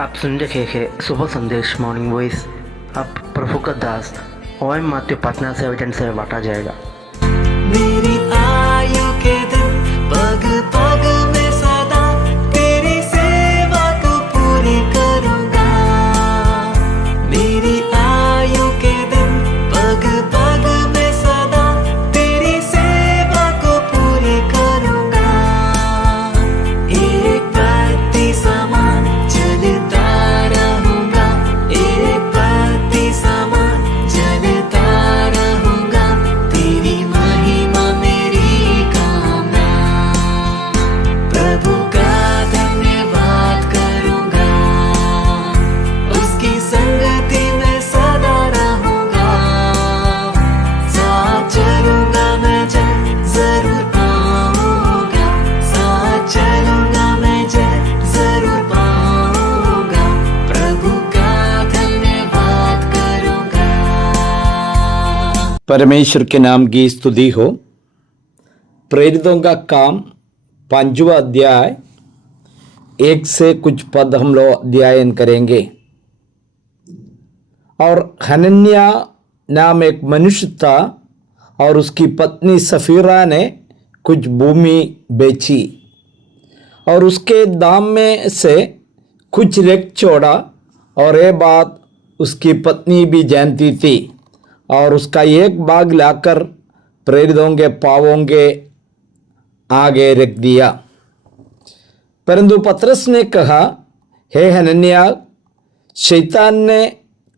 आप सुन रहे हैं सुबह संदेश मॉर्निंग वॉइस। अब प्रभु का दास ओएम मात्यु पटना से वचन से बांटा जाएगा। मेरी आयु के दिन पग पग में सदा तेरी सेवा को पूरी करूंगा। मेरी आयु के दिन पग पग में सदा तेरी सेवा को पूरी करूंगा। एक पत्ती समान चलता रहूंगा, एक पत्ती समान चलता रहूंगा। तेरी महिमा मेरी कामना, प्रभु का धन्यवाद करूंगा। उसकी संगति में सदा रहूंगा। साथ चलूंगा मैं जय जरूर पाऊंगा, साथ चलूंगा मैं जय जरूर पाऊंगा। प्रभु का धन्यवाद करूंगा। परमेश्वर के नाम की स्तुति हो। प्रेरितों का काम 5वां अध्याय 1 से कुछ पद हम लोग अध्ययन करेंगे। और हनन्या नाम एक मनुष्य था और उसकी पत्नी सफीरा ने कुछ भूमि बेची और उसके दाम में से कुछ रेख छोड़ा, और ये बात उसकी पत्नी भी जानती थी, और उसका एक भाग लाकर प्रेरितों के पावों के आगे रख दिया। परंतु पतरस ने कहा, हे हनन्या, शैतान ने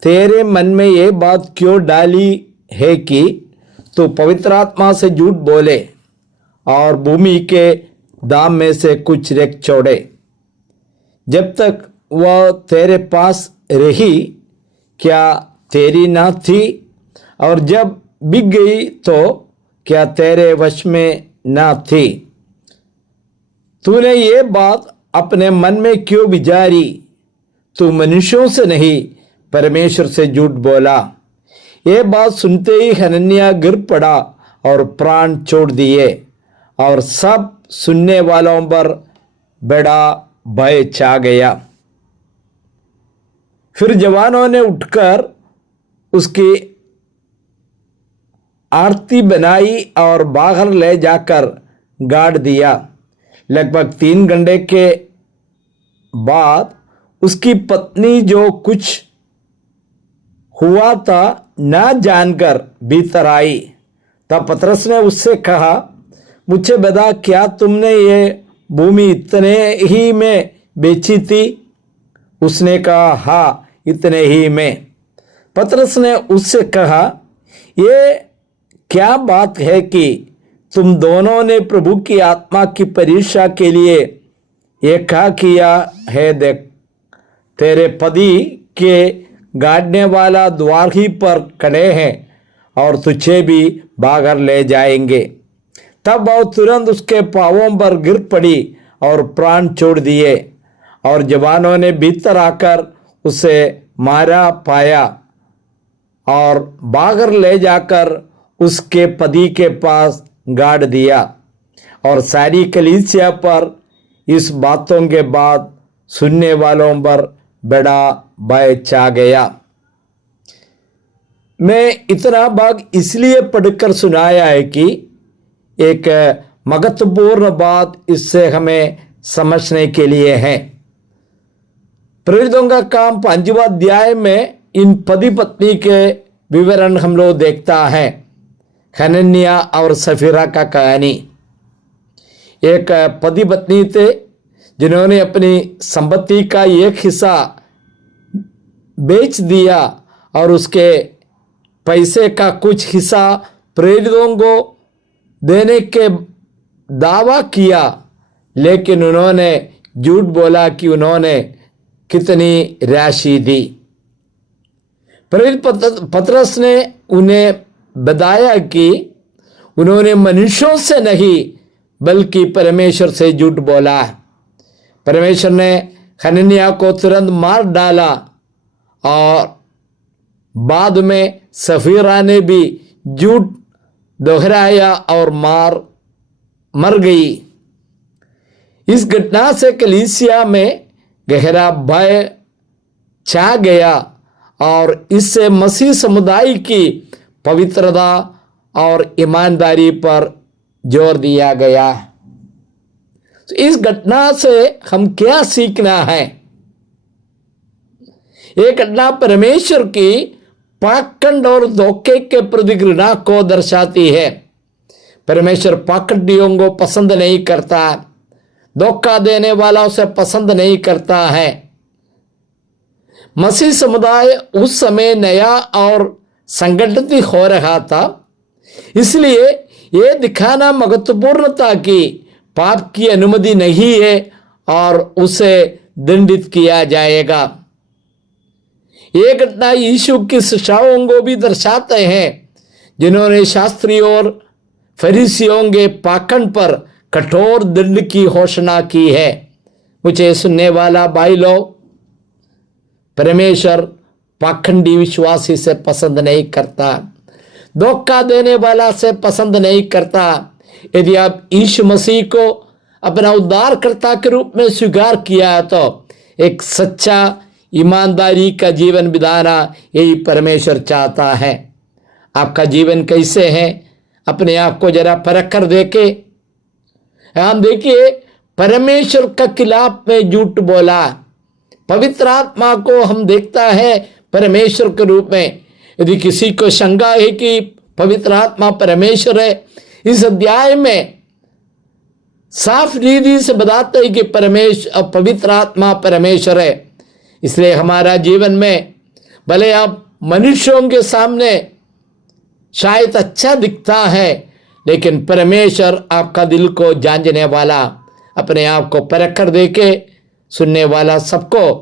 तेरे मन में ये बात क्यों डाली है कि तू पवित्र आत्मा से झूठ बोले और भूमि के दाम में से कुछ रेख छोड़े। जब तक वह तेरे पास रही क्या तेरी ना थी, और जब बिक गई तो क्या तेरे वश में ना थी। तूने ये बात अपने मन में क्यों विचारी? तू मनुष्यों से नहीं परमेश्वर से झूठ बोला। ये बात सुनते ही हनन्या गिर पड़ा और प्राण छोड़ दिए, और सब सुनने वालों पर बड़ा भय छा गया। फिर जवानों ने उठकर उसकी आरती बनाई और बाहर ले जाकर गाड़ दिया। लगभग 3 घंटे के बाद उसकी पत्नी जो कुछ हुआ था ना जानकर भीतर आई। तब पतरस ने उससे कहा, मुझे बता, क्या तुमने ये भूमि इतने ही में बेची थी? उसने कहा, हाँ, इतने ही में। पतरस ने उससे कहा, ये क्या बात है कि तुम दोनों ने प्रभु की आत्मा की परीक्षा के लिए ये क्या किया है? देख, तेरे पति के गाड़ने वाला द्वार ही पर खड़े हैं और तुझे भी बाहर ले जाएंगे। तब वह तुरंत उसके पांवों पर गिर पड़ी और प्राण छोड़ दिए, और जवानों ने भीतर आकर उसे मारा पाया और बाहर ले जाकर उसके पति के पास गाड़ दिया। और सारी कलीसिया पर इस बातों के बाद सुनने वालों पर बड़ा भय छा गया। मैं इतना भाग इसलिए पढ़कर सुनाया है कि एक महत्वपूर्ण बात इससे हमें समझने के लिए है। प्रेरितों का काम 5वां अध्याय में इन पति पत्नी के विवरण हम लोग देखता है। हनन्या और सफीरा का कहानी। एक पति पत्नी थे जिन्होंने अपनी संपत्ति का एक हिस्सा बेच दिया और उसके पैसे का कुछ हिस्सा प्रेरितों को देने के दावा किया, लेकिन उन्होंने झूठ बोला कि उन्होंने कितनी राशि दी। प्रेरित पतरस ने उन्हें बताया कि उन्होंने मनुष्यों से नहीं बल्कि परमेश्वर से झूठ बोला। परमेश्वर ने हनन्या को तुरंत मार डाला, और बाद में सफीरा ने भी झूठ दोहराया और मर गई। इस घटना से कलीसिया में गहरा भय छा गया और इससे मसीह समुदाय की पवित्रता और ईमानदारी पर जोर दिया गया। तो इस घटना से हम क्या सीखना है? ये घटना परमेश्वर की पाखंड और धोखे के प्रति घृणा को दर्शाती है। परमेश्वर पाखंडियों को पसंद नहीं करता, धोखा देने वालों से पसंद नहीं करता है। मसीह समुदाय उस समय नया और संगठित हो रहा था, इसलिए यह दिखाना महत्वपूर्ण था कि पाप की अनुमति नहीं है और उसे दंडित किया जाएगा। ये घटना यीशु की शिक्षाओं को भी दर्शाते हैं, जिन्होंने शास्त्रियों और फरीसियों के पाखंड पर कठोर दंड की घोषणा की है। मुझे सुनने वाला भाई लोग, परमेश्वर पाखंडी विश्वासी से पसंद नहीं करता, धोखा देने वाला से पसंद नहीं करता। यदि आप यीशु मसीह को अपना उद्धारकर्ता के रूप में स्वीकार किया है तो एक सच्चा ईमानदारी का जीवन बिताना यही परमेश्वर चाहता है। आपका जीवन कैसे है? अपने आप को जरा परख कर देखे। हम देखिए, परमेश्वर का खिलाफ में झूठ बोला। पवित्र आत्मा को हम देखता है परमेश्वर के रूप में। यदि किसी को शंका है कि पवित्र आत्मा परमेश्वर है, इस अध्याय में साफ रीति से बताते हैं कि परमेश्वर पवित्र आत्मा परमेश्वर है। इसलिए हमारा जीवन में भले आप मनुष्यों के सामने शायद अच्छा दिखता है, लेकिन परमेश्वर आपका दिल को जानने वाला, अपने आप को परख कर देखे। सुनने वाला सबको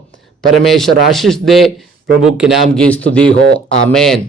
परमेश्वर आशीष दे। प्रभु के नाम की स्तुति हो। आमीन।